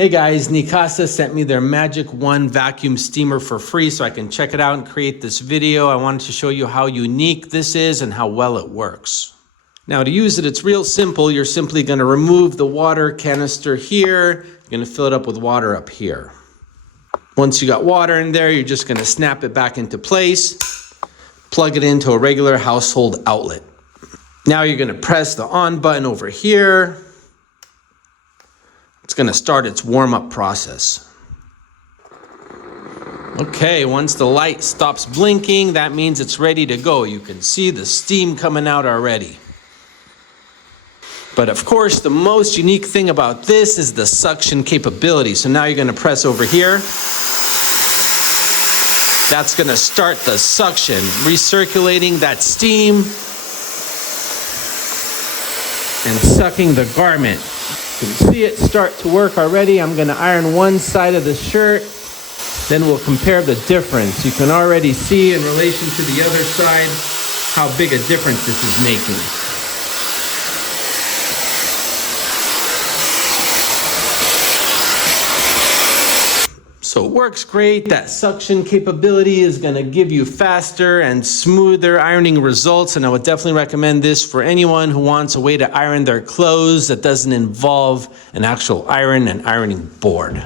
Hey guys, Neakasa sent me their Magic 1 vacuum steamer for free so I can check it out and create this video. I wanted to show you how unique this is and how well it works. Now to use it, it's real simple. You're simply going to remove the water canister here. You're going to fill it up with water up here. Once you got water in there, you're just going to snap it back into place, plug it into a regular household outlet. Now you're going to press the on button over here. It's going to start its warm-up process. Okay, once the light stops blinking, that means it's ready to go. You can see the steam coming out already. But of course, the most unique thing about this is the suction capability. So now you're going to press over here. That's going to start the suction, recirculating that steam and sucking the garment. You can see it start to work already. I'm going to iron one side of the shirt, then we'll compare the difference. You can already see in relation to the other side how big a difference this is making. So it works great. That suction capability is going to give you faster and smoother ironing results, and I would definitely recommend this for anyone who wants a way to iron their clothes that doesn't involve an actual iron and ironing board.